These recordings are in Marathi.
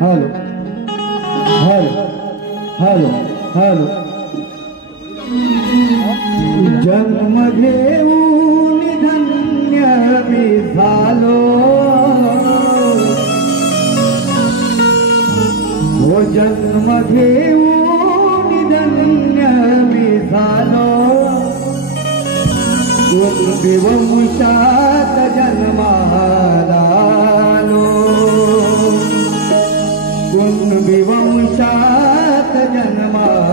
हॅलो हॅलो हॅलो हॅलो जन्म घेऊन धन्य मी झालो हो जन्म घेऊन धन्य मी झालो वंशात जन्माला कुणबी वंशात जन्माला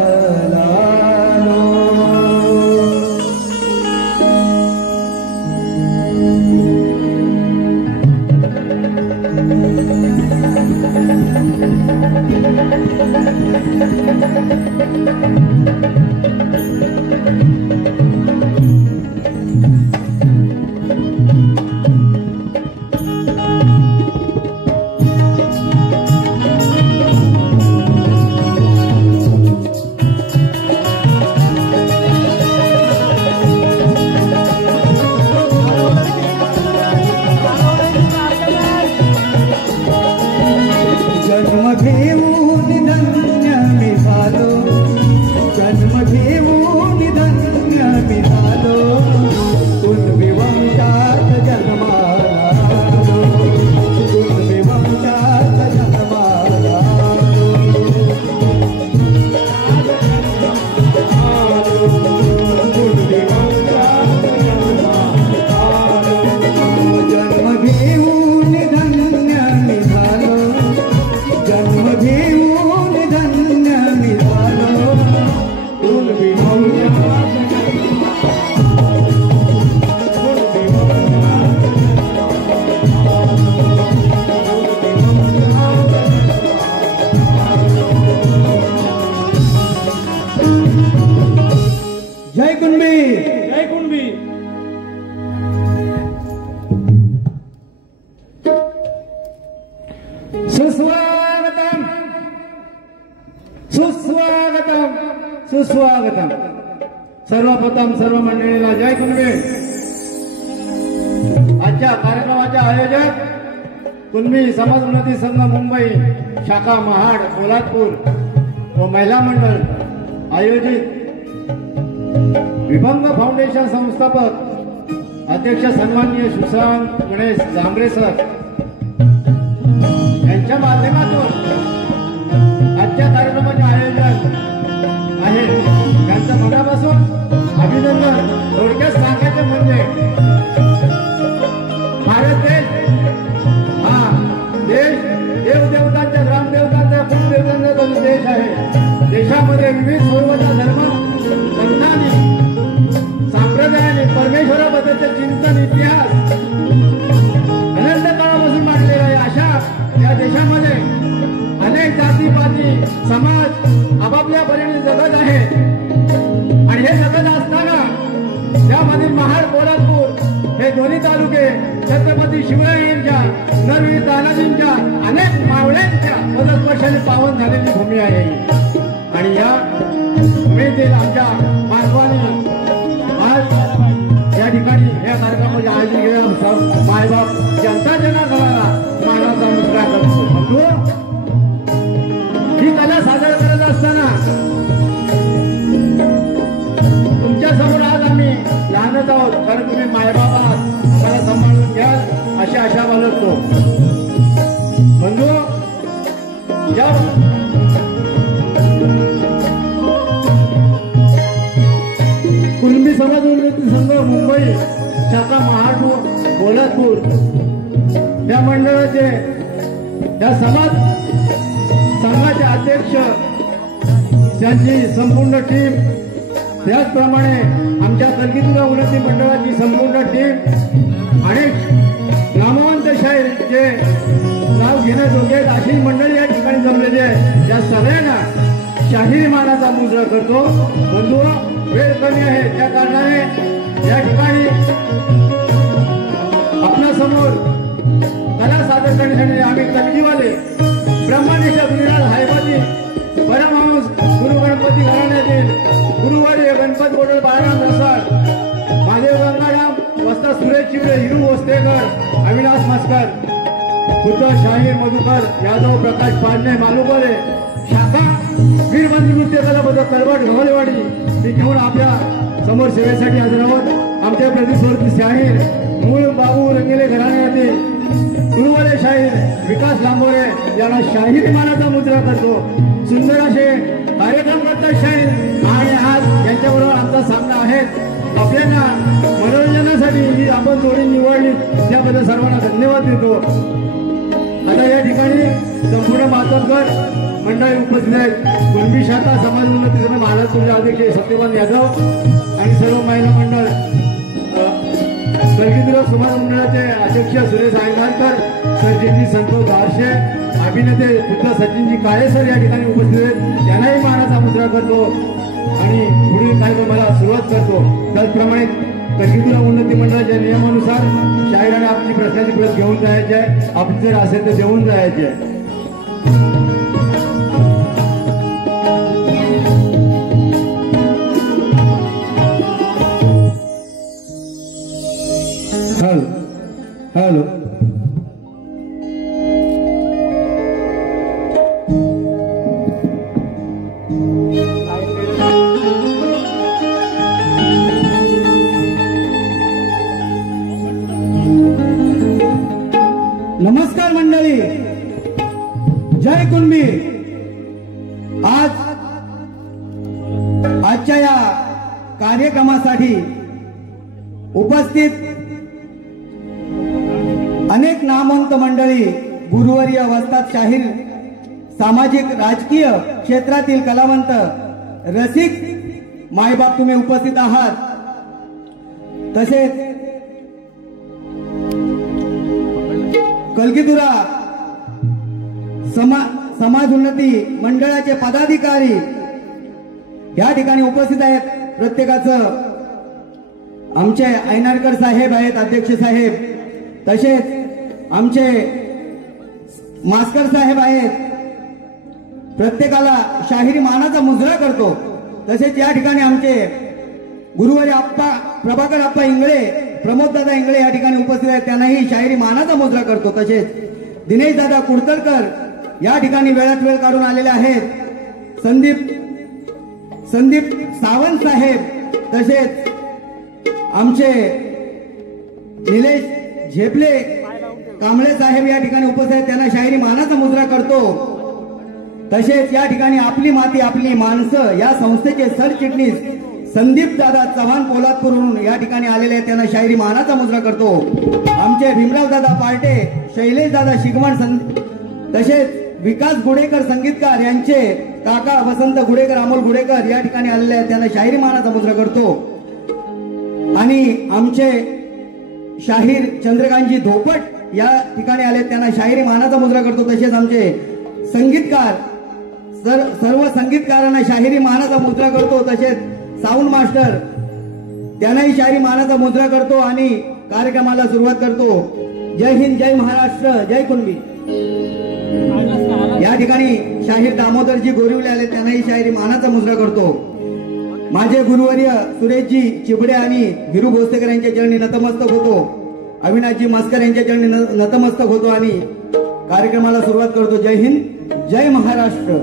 सुस्वागतम सर्वप्रथम सर्व मंडळीला जय कुणबी। आजच्या कार्यक्रमाचे आयोजक कुणबी समाज उन्नती संघ मुंबई शाखा महाड पोलादपूर व महिला मंडळ आयोजित विभंग फाउंडेशन संस्थापक अध्यक्ष सन्माननीय सुशांत गणेश जांभरे सर यांच्या माध्यमातून आजच्या कार्यक्रमाचे आयोजन आहे त्यांचं मनापासून अभिनंदन। थोडक्यात सांगायचं म्हणजे भारत देश हा देश देवदेवतांच्या ग्रामदेवतांचा कुलदेवतांचा देश आहे। देशामध्ये विविध सर्वता धर्म संतांनी संप्रदायाने परमेश्वराबद्दलचे चिंतन इतिहास अनंत काळापासून मांडलेला आहे। अशा या देशामध्ये अनेक जातीपाती समाज आपापल्या परीने जगत आहे आणि हे जगत असताना त्यामध्ये महाड पोलादपूर हे दोन्ही तालुके छत्रपती शिवरायांच्या नरवीर तानाजींच्या अनेक मावळ्यांच्या पदस्पर्शाने पावन झालेली भूमी आहे आणि या भूमीतील आमच्या मानवाने आज या ठिकाणी या कार्यक्रमाचे आयोजन केलं। मायबाप जनता जनार्दनाला मानाचा मुद्रा करतो। बंधू ही कला सादर करत असताना तुमच्या समोर आज आम्ही लहानच आहोत कारण तुम्ही मायबाप आहात मला सांभाळून घ्याल अशी आशा बाळगतो। बंधू या कुणबी समाज उन्नती संघ मुंबई शाखा महाड पोलादपूर या मंडळाचे या समाज संघाचे अध्यक्ष त्यांची संपूर्ण टीम त्याचप्रमाणे आमच्या कलगीतुरा उन्नती मंडळाची संपूर्ण टीम आणि नामवंत शाहीर जे नाव घेण्याजोगे अशी मंडळी या ठिकाणी जमलेली आहे या सगळ्यांना शाहीर मानाचा मुजरा करतो। बंधू वेळ कमी आहे त्या कारणाने या ठिकाणी आपल्या समोर कला सादर करण्यासाठी आम्ही कलगीवाले ब्रह्मनिष्ठ गुरुराज हायबाजी परमहंस गुरु गणपती घराण्यातील गुरुवारी गणपत गोडल बाळाराम रसाळ महादेव गंगाराम वस्ता सुरेश चिवरे हिरू वस्तेकर अविनाश मस्कर बुद्ध शाहीर मधुकर यादव प्रकाश पाडणे मालुकरे शाखा वीरबंदी नृत्य कला बद्दल करवट गवलेवाडी ते घेऊन आपल्या समोर सेवेसाठी हजर आहोत। आमचे प्रतिस्पर्धी शाहीर मूळ बाबू रंगेले घराण्याचे तुळवले शाहीर विकास लांबोरे याला शाहीर मानाचा मुद्रा करतो। सुंदर असे कार्यक्रम करतात शाहीर आणि आज यांच्याबरोबर आमचा सामना आहे। आपल्याला मनोरंजनासाठी ही आपण जोडी निवडली त्याबद्दल सर्वांना धन्यवाद देतो। आता या ठिकाणी संपूर्ण मातोकर मंडळी उपस्थित आहेत। कुणबी शाखा समाज उन्नती समिती महाराष्ट्र अध्यक्ष सत्यवान यादव आणि सर्व महिला मंडळ कलगीधर समाज मंडळाचे अध्यक्ष सुरेश आयंगारकर सरचिटणीस संतोष दारशे अभिनेते पुत्र सचिनजी काळे सर या ठिकाणी उपस्थित आहेत। त्यांनाही मानाचा मुद्रा करतो आणि पुढील कार्यक्रमाला सुरुवात करतो। त्याचप्रमाणे कलगीधर उन्नती मंडळाच्या नियमानुसार शाहिराने आपली प्रश्नाची प्रत घेऊन जायची आहे। आपली जर असेल तर देऊन जायचे आहे। हॅलो नमस्कार मंडळी, जय कुणबी। आजच्या या कार्यक्रमासाठी उपस्थित अनेक नामवंत मंडळी, गुरुवर्य, वस्ताद, शाहीर, सामाजिक राजकीय क्षेत्रातील कलावंत, रसिक मायबाप तुम्ही उपस्थित आहात। तसेच कलगीधुरा समाज उन्नती मंडळाचे पदाधिकारी या ठिकाणी उपस्थित आहेत। प्रत्येकाचं आमचे ऐनारकर साहेब आहेत, अध्यक्ष साहेब, तसेच आमचे मास्कर साहेब आहेत। प्रत्येकाला शाहिरी मानाचा मुजरा करतो। तसेच या ठिकाणी आमचे गुरुवारी आप्पा प्रभाकर आप्पा इंगळे, प्रमोद दादा इंगळे या ठिकाणी उपस्थित आहेत, त्यांनाही शाहिरी मानाचा मुजरा करतो। तसेच दिनेश दादा कुडतरकर या ठिकाणी वेळात वेळ काढून आलेले आहेत। संदीप सावंत साहेब, तसेच आमचे निलेश झेपले कांबळे साहेब या ठिकाणी उपस्थित आहेत, त्यांना शाहिरी मानाचा मुजरा करतो। तसेच या ठिकाणी आपली माती आपली माणसं या संस्थेचे सरचिटणीस संदीप दादा चव्हाण पोलादपूरहून या ठिकाणी आलेले आहेत, त्यांना शाहिरी मानाचा मुजरा करतो। आमचे भीमराव दादा पार्टे, शैलेश दादा शिगवण, तसेच विकास गुडेकर संगीतकार यांचे काका वसंत गुडेकर, अमोल गुडेकर या ठिकाणी आलेले आहेत, त्यांना शाहिरी मानाचा मुजरा करतो। आणि आमचे शाहीर चंद्रकांतजी धोपट या ठिकाणी आले, त्यांना शाहिरी मानाचा मुजरा करतो। तसेच आमचे संगीतकार सर्व संगीतकारांना शाहिरी मानाचा मुजरा करतो। तसेच साऊंड मास्टर त्यांनाही शाहिरी मानाचा मुजरा करतो आणि कार्यक्रमाला सुरुवात करतो। जय हिंद, जय महाराष्ट्र, जय कुणबी। या ठिकाणी शाहीर दामोदरजी गोरिवले आले, त्यांनाही शाहिरी मानाचा मुजरा करतो। माझे गुरुवर्य सुरेशजी चिबडे आणि वीरू भोसलेकर यांच्या चरणी नतमस्तक होतो। अविनाशजी मस्कर यांच्या चरणी नतमस्तक होतो आणि कार्यक्रमाला सुरुवात करतो। जय हिंद, जय महाराष्ट्र।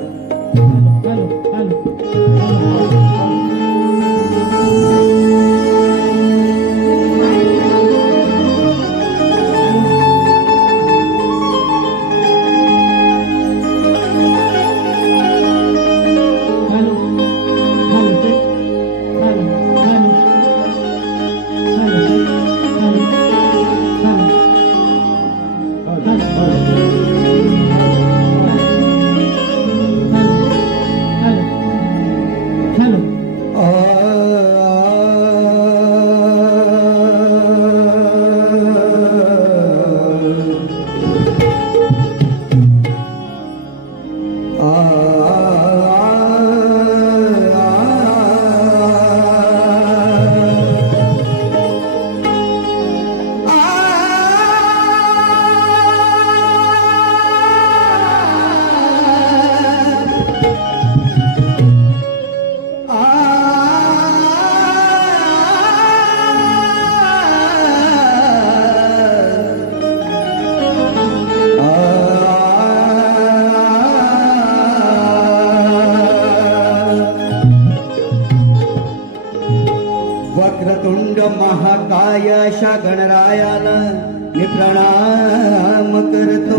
करतो.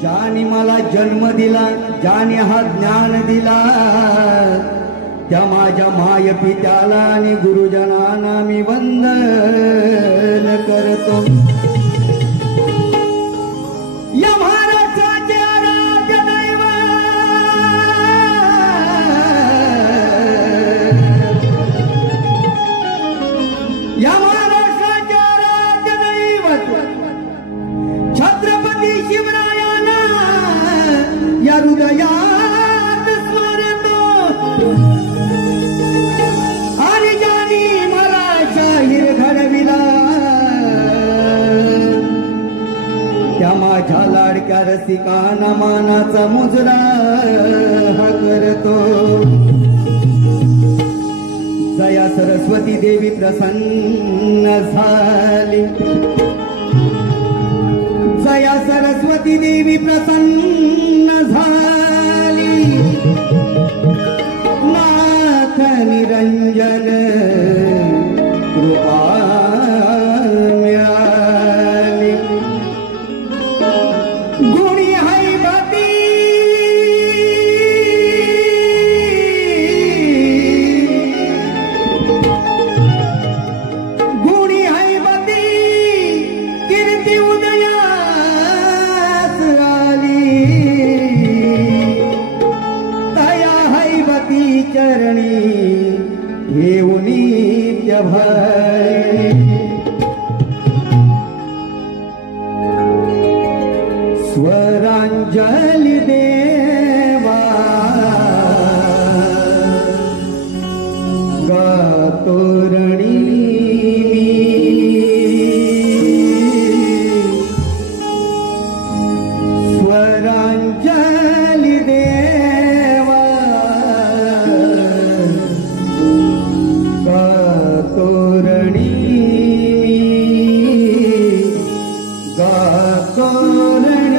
ज्याने मला जन्म दिला, ज्याने हा ज्ञान दिला, त्या माझ्या माय पित्याला आणि गुरुजनांना मी वंदन करतो. या महाराष्ट्राचे आराध्य दैवत, या महाराष्ट्राचे आराध्य दैवत छत्रपती शिवरायांना या हृदयात स्मरतो. आणि ज्यांनी मला शाहीर घडविला, त्या माझ्या लाडक्या रसिकांना मानाचा मुजरा हा करतो. जया सरस्वती देवी प्रसन्न झाली, जया सरस्वती देवी प्रसन्न झाली. नाथ निरंजन कृपा मिळाली. गुणी हैबती गुणी हैबती कीर्ती उदयास आली. तया हैबती चरणी घेऊन नित्य भरली. स्वरांजली देवा गातोरणी स्वरांजली देवा गातोरणी गातोरणी.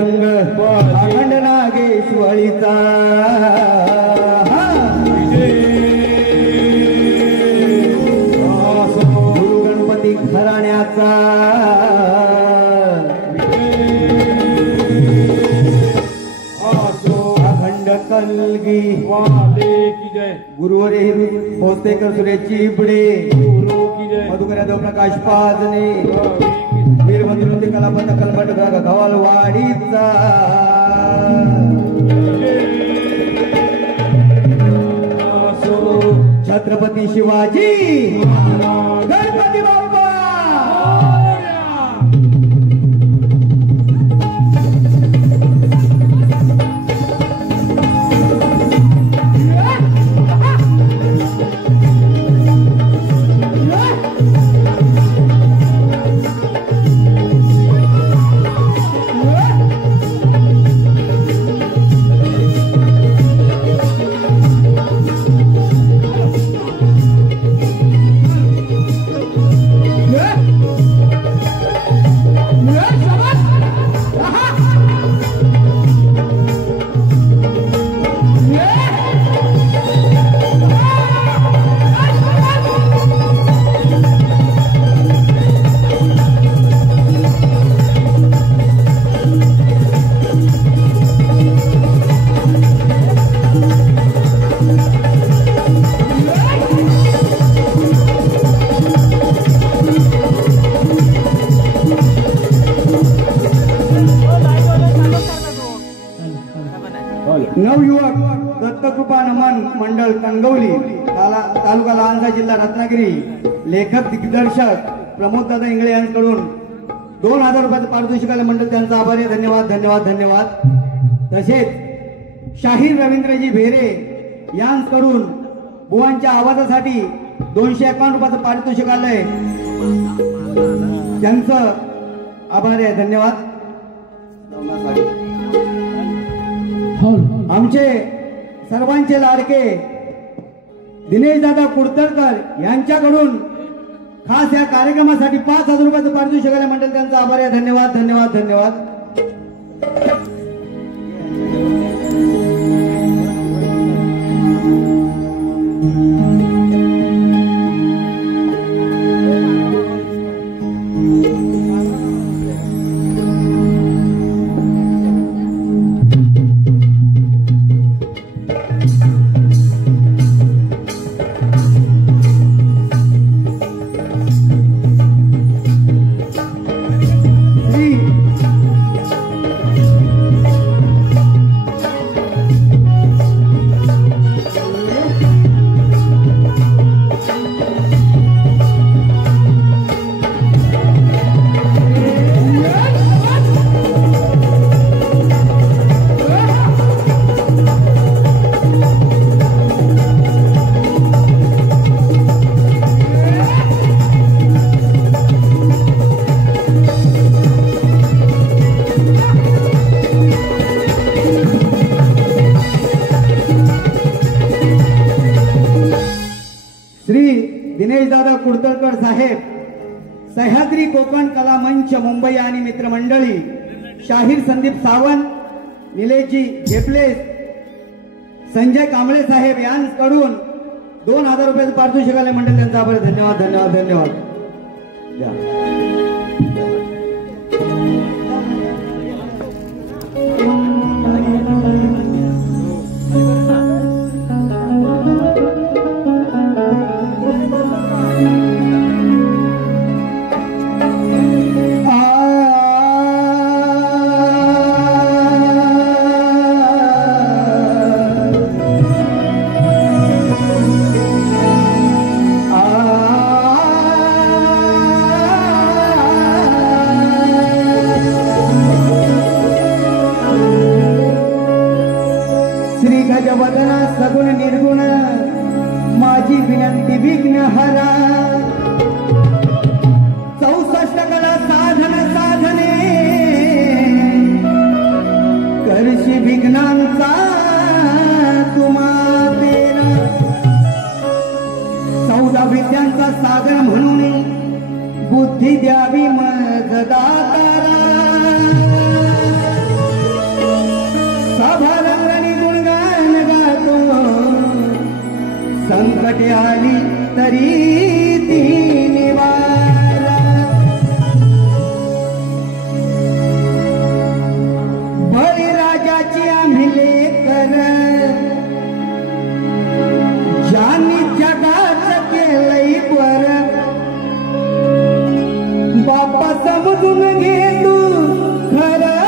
रंग अखंड नागेश्वरीचा गुरु गणपती घराण्याचा अखंड कलगी गुरुवरे पोस्तेकर सुरेश चिबडे मधुकर यादव प्रकाश पाजने वीरभद्र कलापत कलमट गवालवाडीचा छत्रपती शिवाजी गणपती बाप्पा नवयुवक दत्तकृपा नमन मंडळ कणगवली तालुका लहानसा जिल्हा रत्नागिरी लेखक दिग्दर्शक प्रमोद दादा इंगळे यांच्याकडून 2000 रुपयाचं पारितोषिक आलं मंडळ त्यांचा आभारी धन्यवाद धन्यवाद धन्यवाद। तसेच शाहीर रवींद्रजी भेरे यांच्याकडून बुवांच्या आवाजासाठी 251 रुपयाचं पारितोषिक आलंय त्यांचं आभारी आहे धन्यवाद। आमचे सर्वांचे लाडके दिनेश दादा कुडतरकर यांच्याकडून खास या कार्यक्रमासाठी 5000 रुपयाचं पारितोषिक आले मंडळ त्यांचा आभारी आहे धन्यवाद धन्यवाद धन्यवाद। दादा कुडतरकर साहेब सह्याद्री कोकण कला मंच मुंबई आणि मित्रमंडळी शाहीर संदीप सावंत निलेशजी घेपले संजय कांबळे साहेब यांच्याकडून 2000 रुपयाचं पारितोषिक आले मंडळ त्यांचा आभार धन्यवाद धन्यवाद धन्यवाद। गजवदना सगुण निर्गुण माझी विनंती विघ्न हरा 64 कला साधन साधने करशी विघ्नांचा तुम्हा तेरा 14 विद्यांचा सागर म्हणून बुद्धी द्यावी मज दातारा करी ती निवारा बळीराजाची आम्ही लेकर ज्यांनी जगाचं केलंय बर बापा समजून घे तू खरं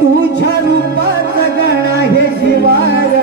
तुझ्या रूपाचं गणा हे शिवार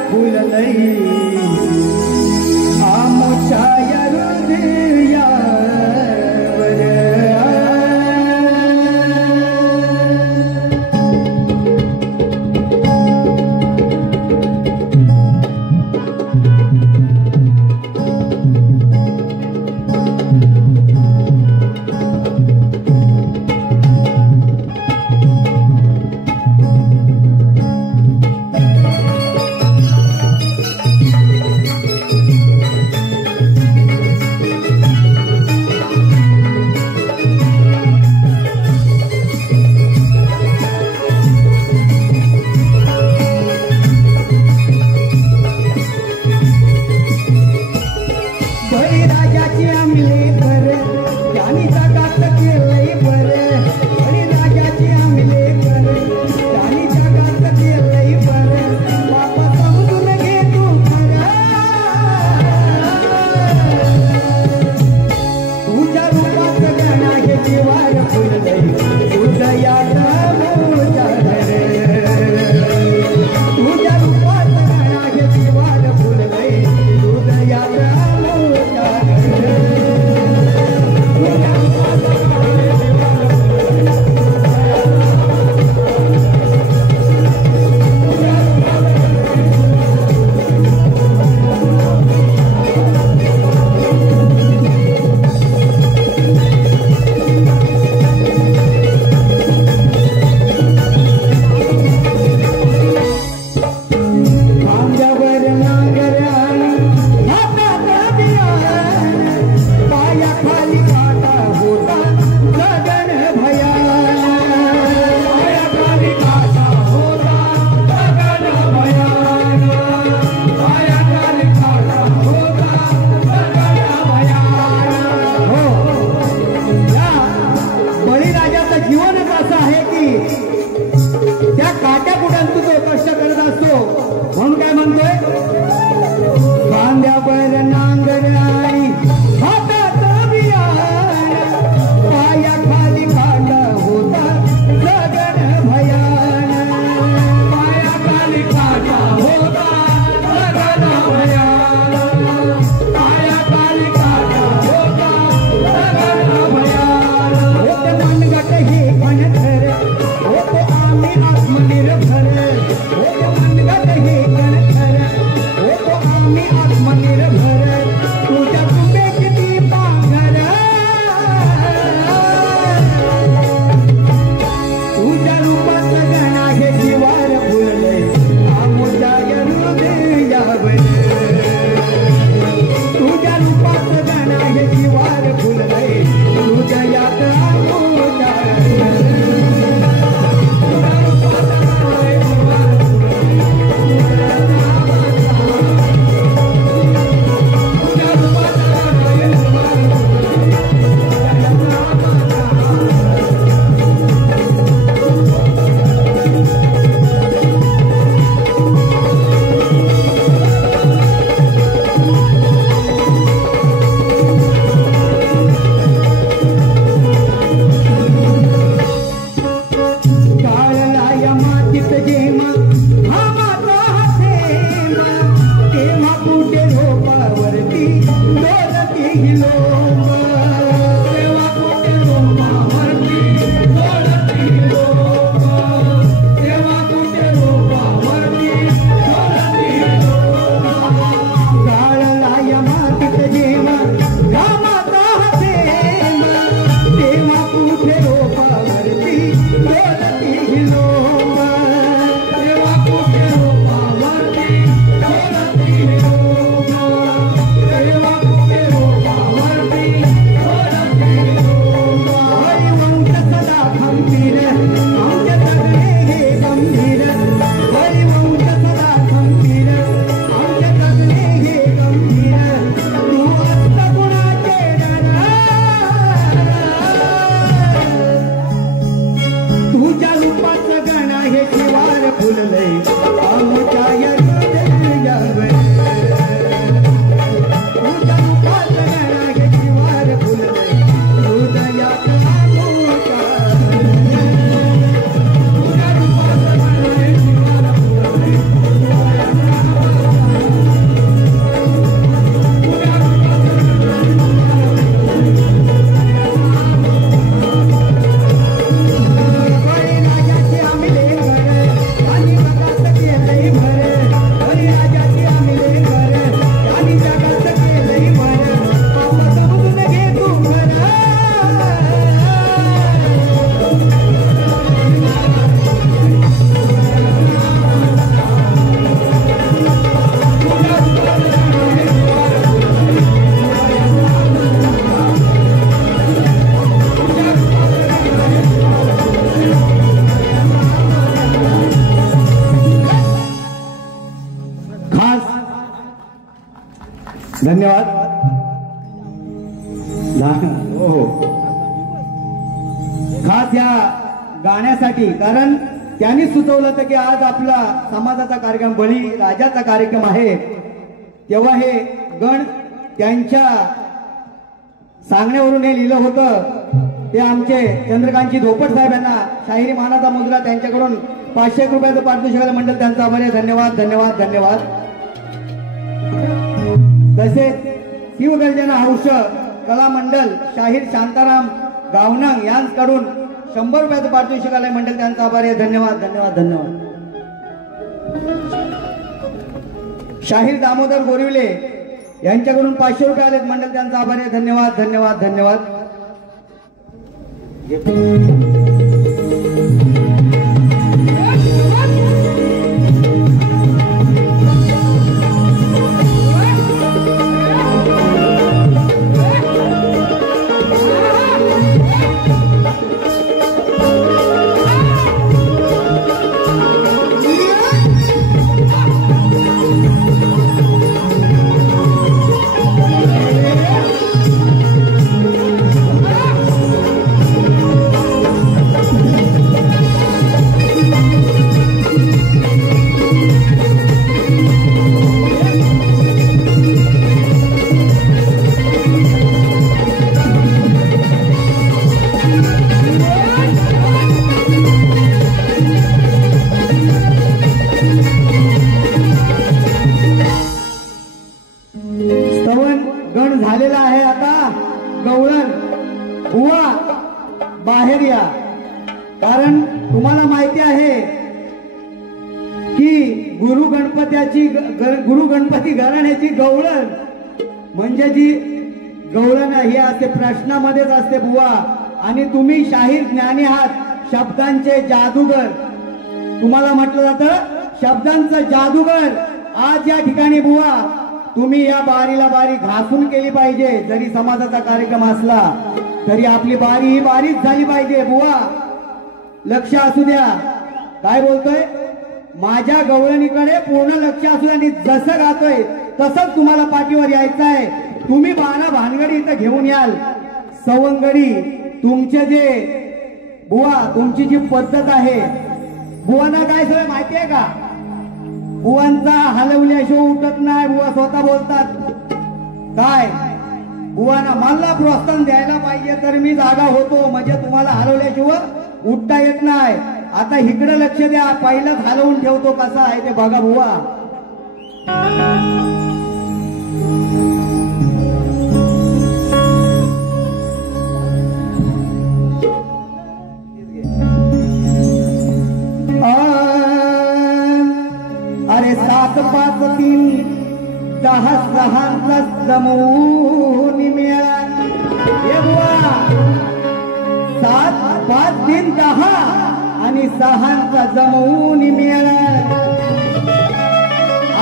धन्यवाद. हो खास या गाण्यासाठी, कारण त्यांनी सुचवलं होतं की आज आपला समाजाचा कार्यक्रम बळी राजाचा कार्यक्रम आहे, तेव्हा हे गण त्यांच्या सांगण्यावरून हे लिहिलं होतं. ते आमचे चंद्रकांतजी धोपट साहेब यांना शाहिरी मानाचा मुजरा त्यांच्याकडून 500 रुपयाचं पारितोषिक मंडळ, त्यांचा आभार आहे. धन्यवाद धन्यवाद धन्यवाद. तसेच शिवगर्जना हौश कला मंडळ शाहीर शांताराम गावनंग यांच्याकडून 100 रुपयाचं पारितोषिक मंडळ, त्यांचा आभार आहे. धन्यवाद धन्यवाद धन्यवाद. शाहीर दामोदर गोरिवले यांच्याकडून 500 रुपये आलेत मंडळ, त्यांचा आभार आहे. धन्यवाद धन्यवाद धन्यवाद. झालेला आहे. आता गवळण बुवा बाहेर या, कारण तुम्हाला माहिती आहे की गुरु गणपती घराण्याची गवळण म्हणजे जी गवळण ही असते प्रश्नामध्येच असते बुवा. आणि तुम्ही शाहीर ज्ञानी आहात, शब्दांचे जादूगर तुम्हाला म्हटलं जातं, शब्दांचं जादूगर. आज या ठिकाणी बुवा तुम्ही या बारीला बारी घासून केली पाहिजे. जरी समाजाचा कार्यक्रम असला तरी आपली बारी ही बारीच झाली पाहिजे बुवा. लक्ष असू द्या. काय बोलतोय? माझ्या गवळणीकडे पूर्ण लक्ष असू द्या. आणि जसं गातोय तसंच तुम्हाला पाठीवर यायचं आहे. तुम्ही बाणा भानगडी इथं घेऊन याल. सवंगडी तुमचे जे बुवा, तुमची जी पद्धत आहे, बुवांना काय सवय माहिती आहे का? बुवांचा हलवल्याशिवाय उठत नाही. बुवा स्वतः बोलतात काय, बुवांना मला प्रोत्साहन द्यायला पाहिजे तर मी जागा होतो, म्हणजे तुम्हाला हलवल्याशिवाय उठता येत नाही. आता इकडे लक्ष द्या, पहिलंच हलवून ठेवतो कसा आहे ते बघा बुवा. अरे 7 5 3 10 6 जमवून मिळा. हे बुवा 7 5 3 10 आणि 6 जमवून मिळा.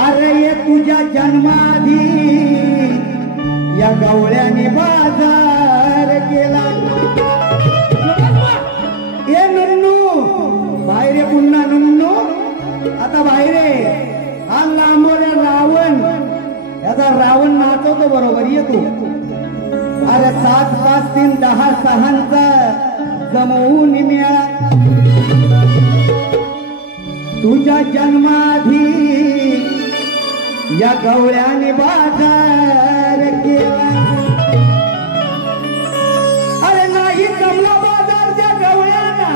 अरे ये तुझ्या जन्माधी या गवळ्याने बाजार केला. ये नुन्नू बाहेर पुन्हा नुन्नू आता बाहेर हा लांबोऱ्या रावण, याचा रावण नाचवतो बरोबर. येतो अरे 7 5 3 10 6 जमवून मिळा. तुझ्या जन्माधी या गवळ्याने बाजार केला. अरे नाही जमला बाजार त्या गवळ्याना,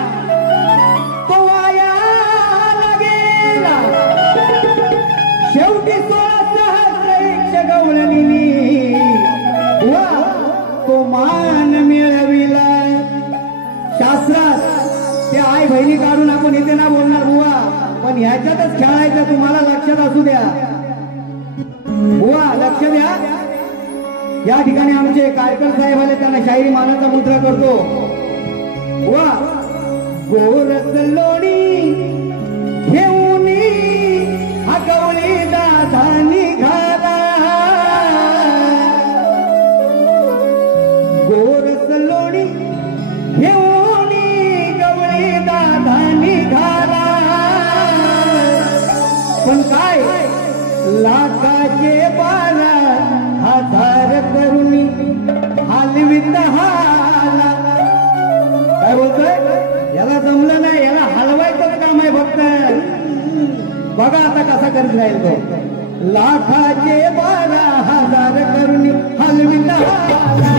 तो वाया गेला. शेवटी 16 गवळणी वा तो मान मिळविला. शास्त्रात ते आई बहिणी काढून आपण इथे ना बोलणार बुवा, पण ह्याच्यातच खेळायचं. तुम्हाला लक्षात असू द्या बुवा, लक्ष द्या. या ठिकाणी आमचे कार्यकर साहेब आले, त्यांना शाहिरी मानाचा मुद्रा करतो बुवा. गोरस लोणी घेऊन हा गवळी दादा निघाला. गोरस लोणी घेऊन गवळी दादा निघाला. पण काय लाखाचे 12 हा हलवीत हाला. काय बोलतोय? याला जमलं नाही, याला हलवायचंच काम आहे फक्त. बघा आता कसा करत राहील तो. लाखाचे 12,000 करून हलवीत हाला.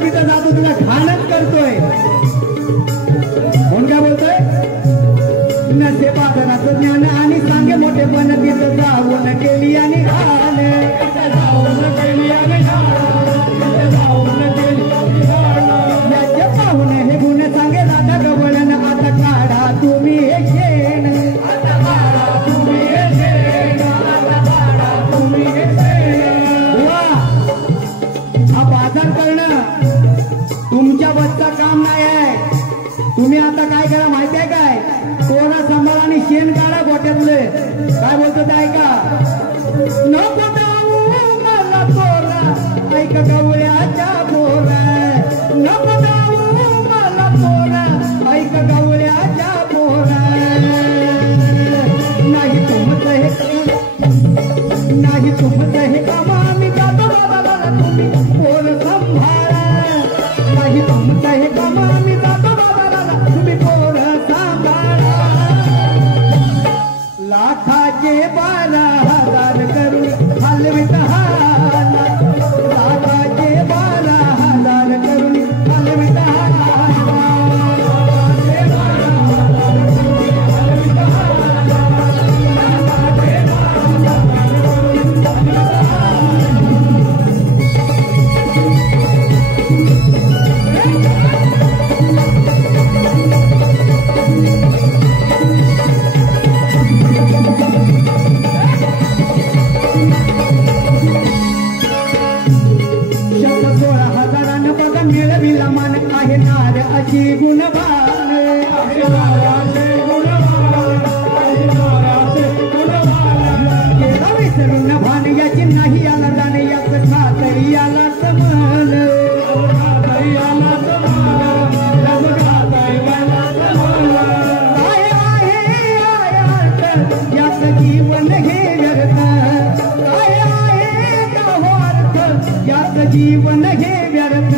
तिथं जातो तुला घाणच करतोय. कोण काय बोलतोय? नसे बाजाराचं ज्ञान आणि सांगे मोठेपण तिथं जाऊन केली आणि घाण. याचे पाहून हे गुण सांगे दादा गवळण. आता काढा तुम्ही हे शेण. हा बाजार करणं तुमच्या बसचा काम नाही आहे. तुम्ही आता काय करा माहिती आहे काय? कोरा सांभाळा आणि शेण काढा गोट्यातले. काय बोलतो ते ऐका. नको जाऊ मला पोरा, ऐक गवळ्याच्या पोरा. नको जाऊ मला पोरा, ऐक गवळ्याच्या पोरा. नाही तुमचं हे काम आम्ही जातो बाबाला तुम्ही पोर सांभाळा. नाही तुमचं हे काम आम्ही जातो बाबाला तुम्ही पोर सांभाळा. लाखाचे 12,000 करून हलवीत हाला. लाखाचे 12,000 करून हलवीत हाला. मिळविला मन आहे नार अशी गुणवान. केला विसरून भान याची नाही याला जाण. याच खातरी याला समान. काय आहे अर्थ याच जीवन हे व्यर्थ. काय आहे तो अर्थ याच जीवन हे व्यर्थ.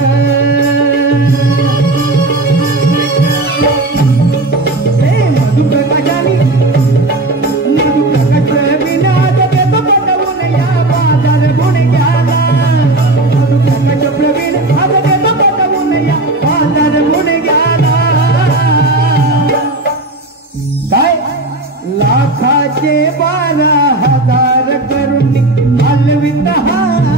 मधुप्रकाशाने मधुप्रकाश विनाद देतो पटवून या बाजार गुण घ्याला. मधुप्रकाश प्रवीण हात देतो पटवून या बाजार गुण घ्याला. काय? लाखाचे 12,000 करून हलवीत हाला.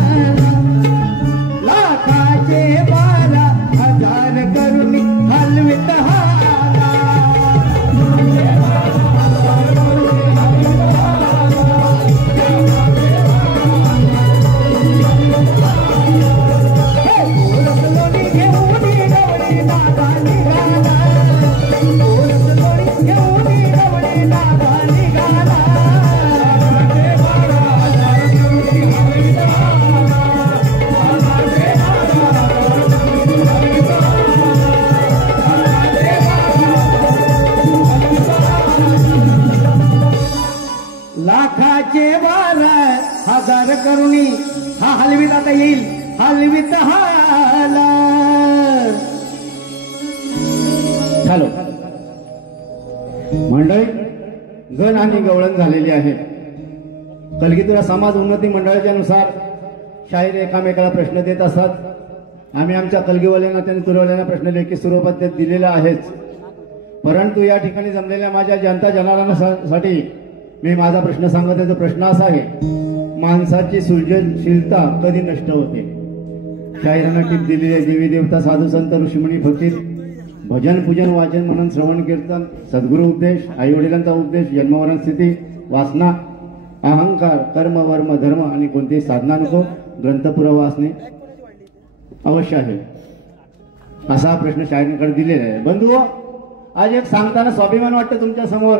लाखाचे 12,000 करून हलवीत हाला. लाखाचे 12,000 करुणी हा हलवीत आता येईल. हलवीत हाला. हॅलो मंडळी, गण आणि गवळण झालेली आहे. कलगीतुरा समाज उन्नती मंडळाच्या नुसार शाहीर एकामेकाला प्रश्न देत असतात. आम्ही आमच्या कलगीवाल्यांना त्यांनी तुरवल्यांना प्रश्न लेखी स्वरूपात ते दिलेला आहेच, परंतु या ठिकाणी जमलेल्या माझ्या जनता जनार्दनासाठी मी माझा प्रश्न सांगत आहे. तो प्रश्न असा आहे, माणसाची सृजनशीलता कधी नष्ट होते? शाहिरांना टीप दिलेली आहे, देवी देवता साधू संत ऋषीमुनी फकीर, भजन पूजन वाचन म्हणून श्रवण कीर्तन, सद्गुरु उपदेश, आई वडिलांचा उपदेश, जन्मवरण स्थिती, वासना, अहंकार, कर्म वर्म धर्म आणि कोणतीही साधना नको, ग्रंथपुरावा असणे अवश्य आहे, असा प्रश्न शाहिरांकडे दिलेला आहे. बंधू, आज एक सांगताना स्वाभिमान वाटतं तुमच्या समोर.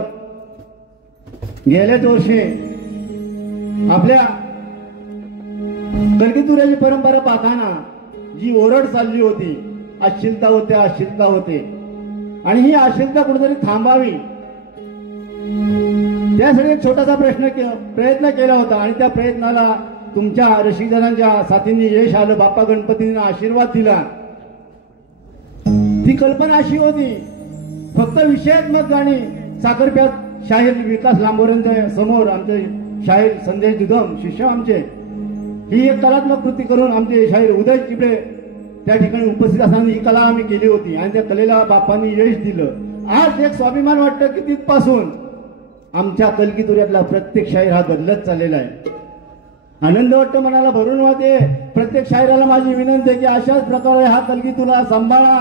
गेल्याच वर्षी आपल्या कलगीतुऱ्याची परंपरा पाहताना जी ओरड चालली होती, अश्लीलता होते, अश्लीलता होते, आणि ही अश्लीलता कुठेतरी थांबावी त्यासाठी एक छोटासा प्रयत्न केला होता. आणि त्या प्रयत्नाला तुमच्या रसिकजनांच्या साथींनी यश आलं, बाप्पा गणपतींना आशीर्वाद दिला. ती कल्पना अशी होती, फक्त विषयात्मक गाणी साखरप्यात शाहीर विकास लांबोरेंच्या समोर आमचे शाहीर संदेश दुधम शिष्य आमचे ही एक कलात्मक कृती करून आमचे शाहीर उदय चिबळे त्या ठिकाणी उपस्थित असताना ही कला आम्ही केली होती आणि त्या कलेला बाप्पांनी यश दिलं. आज एक स्वाभिमान वाटतं की तिथपासून आमच्या कलगीतुऱ्यातला प्रत्येक शाहीर हा बदलत चाललेला आहे. आनंद वाटतं, मनाला भरून वाटते. प्रत्येक शाहिराला माझी विनंती आहे की अशाच प्रकारे हा कलगीतुरा सांभाळा.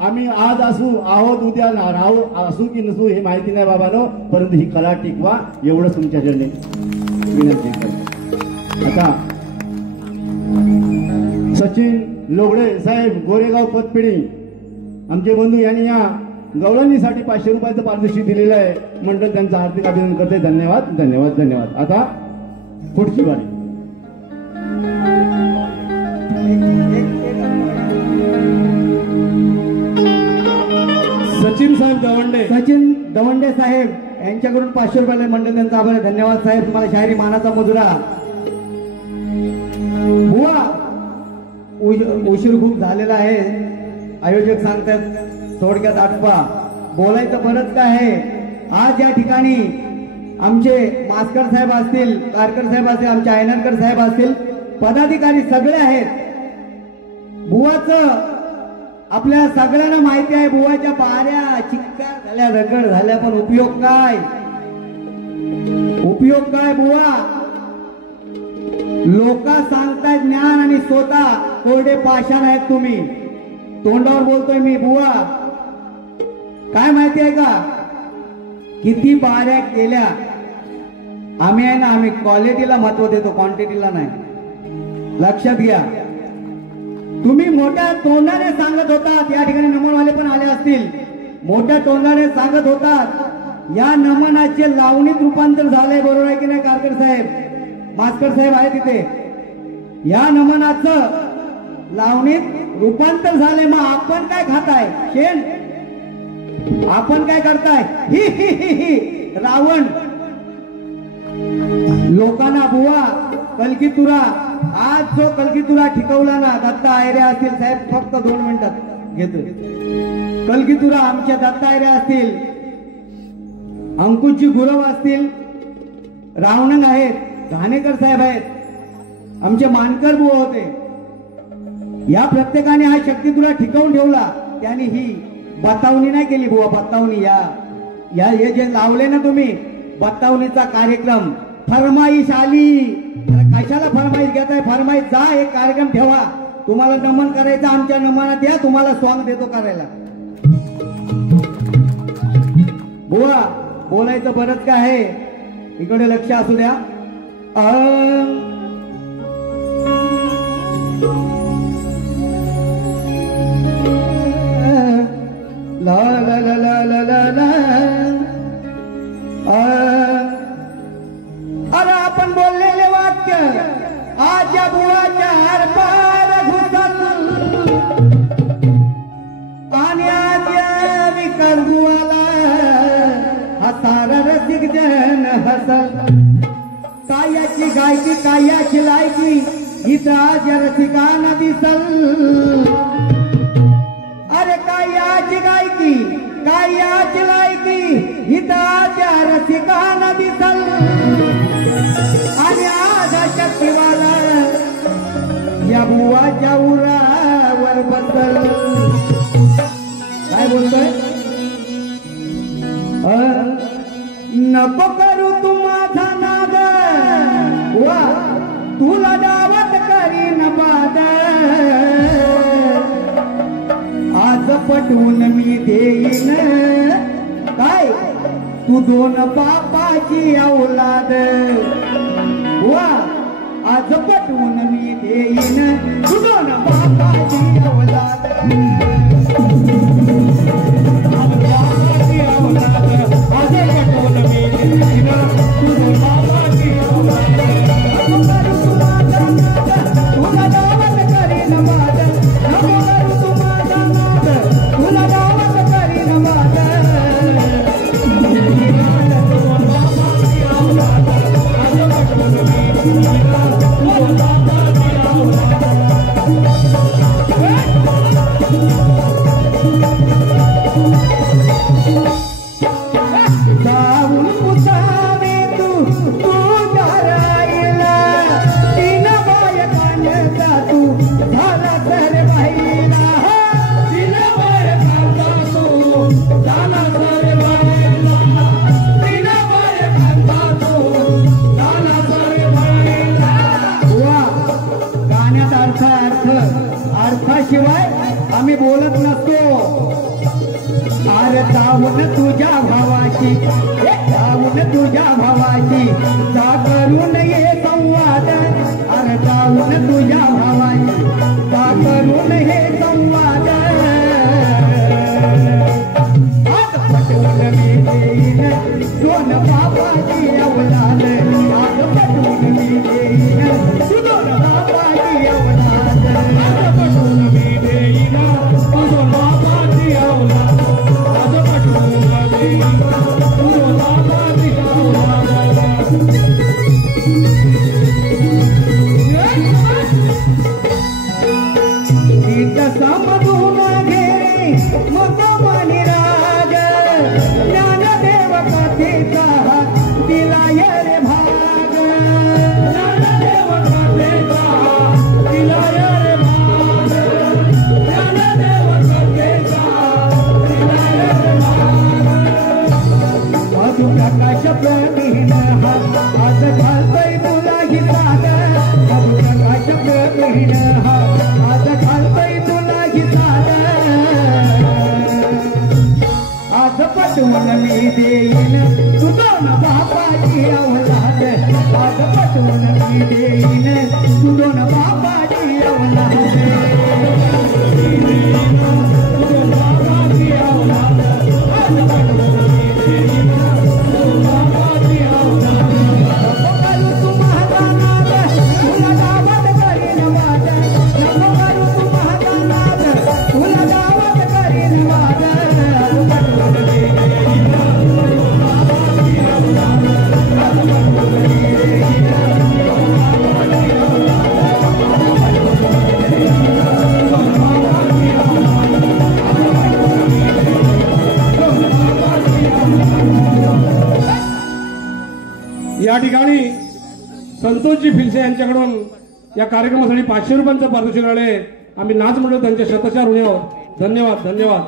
आम्ही आज आहोत, उद्या राहू, असू की नसू हे माहिती नाही बाबानो, परंतु ही कला टिकवा एवढंच तुमच्या चरणी विनंती करतो. आता सचिन लोगडे साहेब, गोरेगाव पतपेढी, आमचे बंधू यांनी या गवळणीसाठी 500 रुपयाचं पारितोषिक दिलेलं आहे. मंडळ त्यांचं हार्दिक अभिनंदन करते. धन्यवाद धन्यवाद धन्यवाद. आता पुढची वारी. सचिन दवंडे साहेब यांच्याकडून 500 रुपयाला मंडळ त्यांचा आभार. धन्यवाद साहेब, तुम्हाला शायरी मानाचा मुजरा. बुवा, उशीर खूप झालेला आहे, आयोजक सांगतात थोडक्यात आटपा. बोलायचं बरंच काय आहे. आज या ठिकाणी आमचे मास्कर साहेब असतील, कारकर साहेब असतील, आमचे आयनरकर साहेब असतील, पदाधिकारी सगळे आहेत. बुवाचं आपल्या सगळ्यांना माहिती आहे, बुवाच्या बाऱ्या चिक्कार झाल्या, रगड झाल्या, पण उपयोग काय? उपयोग काय? बुवा लोक सांगतायत ज्ञान आणि स्वतः कोरडे पाषाण आहेत. तुम्ही तोंडावर बोलतोय मी. बुवा काय माहिती आहे का, किती बाऱ्या केल्या. आम्ही आहे ना, आम्ही क्वालिटीला महत्व देतो, क्वांटिटीला नाही. लक्षात घ्या. तुम्ही मोठ्या तोंडाने सांगत होतात, या ठिकाणी नमनवाले पण आले असतील, मोठ्या तोंडाने सांगत होतात, या नमनाचे लावणीत रूपांतर झालंय. बरोबर आहे की नाही कारकर साहेब, मास्कर साहेब आहे तिथे. या नमनाचं लावणीत रूपांतर झालंय. मग आपण काय खाताय? शेण. आपण काय करताय? ही ही ही ही रावण. लोकांना बुवा कलगीतुरा, आज जो कलगीतुरा ठिकवला ना, दत्ता आयरे असतील साहेब, फक्त 2 मिनिटात घेतो. कलगीतुरा आमच्या दत्ता आयरे असतील, अंकुशजी गुरव असतील, रावणंग आहेत, घाणेकर साहेब आहेत, आमचे मानकर बुवा होते. या प्रत्येकाने हा शक्तितुरा ठिकवून ठेवला. त्यांनी ही बतावणी नाही केली बुवा, बतावणी. या हे जे लावले ना तुम्ही, बतावणीचा कार्यक्रम, फरमाईश आली. कशाला फरमाईश घेताय? फरमाईश जा, एक कार्यक्रम ठेवा. तुम्हाला नमन करायचं, आमच्या नमनात या, तुम्हाला सॉंग देतो करायला. बुवा बोलायचं बरंच काय आहे, इकडे लक्ष असू द्या. ला ला ला ला ला ला ला. अरे आपण बोललेले वाक्य आज या बुवाच्या आरपार घुसल, आणि आज या विकास बुवाला हा सारा रसिक जन हसल. कायाची गायकी, कायाची लायकी, इथं आज या रसिकांना दिसल. अरे कायाची गायकी, कायाची लायकी, इथं आज या रसिकांना दिसल. आणि आज शक्तिवाला या बुवाच्या उरावर नको करू तू माझा नाद वा तुला दावत करीन बाद आज पटवून मी देईन काय तू दोन बापाची औलाद वा आज पटवून मी देईन तू दोन बापाची औलाद अर्थाशिवाय आम्ही बोलत नसतो अरे जाऊन तुझ्या भावाची जाऊन तुझ्या भावाची जा करून ये संवाद अरे जाऊन तुझ्या भावाची जा करून हे संवाद आज पटवून मी देईन दोन बापाची औलाद आज पटवून मी देईन दोन बापाची औलाद पटवून मी देईन दोन बापाची औलाद आज पटवून देईन दोन बापाची औलाद गीत समजून घे मतमानी राज ज्ञानदेव कथेचा दिला रे भाग ज्ञानदेव कथेचा दिला रे भाग ज्ञानदेव कथेचा दिला रे भाग मधु प्रकाश प्रवीण आज घालतोय तुला ही साद मधु प्रकाश प्रवीण आज घालतोय तुला ही साद आज पटवून मी देईन तू दोन बापाची औलाद आज पटवून मी देईन तू दोन बापाची औलाद दोन बापाची औलाद आज पटवून मी देईन दोन बापाची औलाद नको करू तू माझा नाद तुला दावत करीन वाद नको करू तू माझा नाद तुला दावत करीन वाद आज पटवून मी देईन दोन बापाची औलाद आज पटवून मी देईन दोन बापाची औलाद आज पटवून मी देईन दोन बापाची औलाद आज पटवून मी देईन दोन बापाची औलाद। या ठिकाणी संतोषजी फिलसे यांच्याकडून या कार्यक्रमासाठी 500 रुपयांचं पारितोषिक आले। आम्ही नाच मंडळ त्यांच्या शतशः ऋणी आहोत। धन्यवाद धन्यवाद।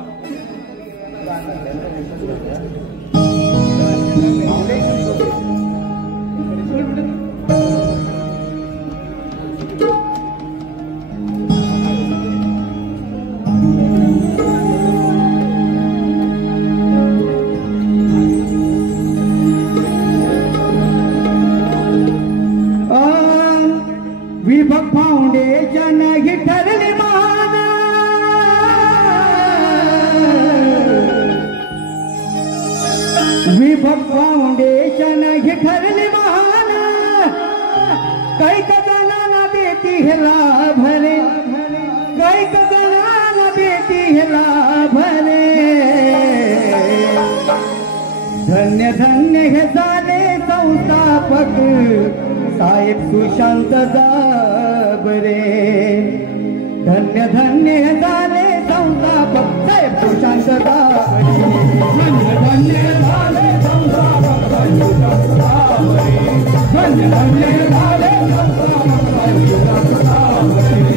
विभक फाउंडेशन ही ठरली मान विभक फाउंडेशन ही ठरली मान कैक जणांना देती है लाभ रे कैक जणांना देती है लाभ रे धन्य धन्य हे झाले संस्थापक साहेब सुशांत जाबरे धन्य धन्य झाले संस्थापक साहेब सुशांत जाबरे धन्य धन्य झाले संस्थापक साहेब सुशांत जाबरे धन्य धन्य झाले संस्थापक साहेब सुशांत जाबरे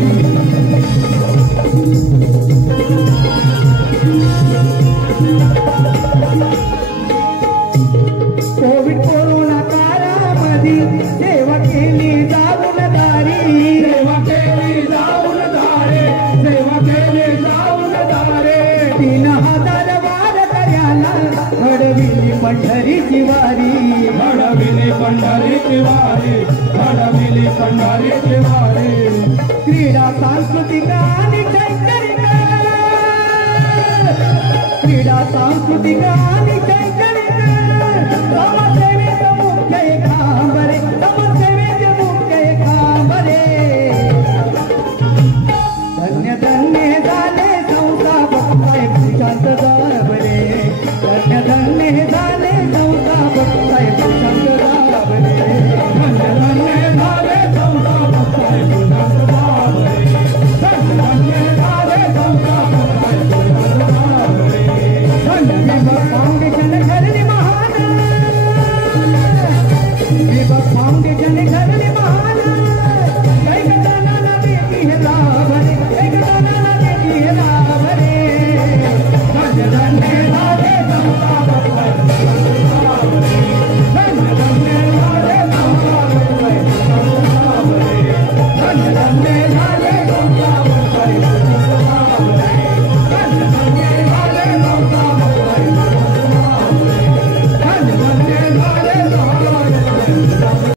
घडविली पंढरीची वारी घडविली पंढरीची वारी घडविली पंढरीची वारी क्रीडा सांस्कृतिक आणि शैक्षणिक क्रीडा सांस्कृतिक आणि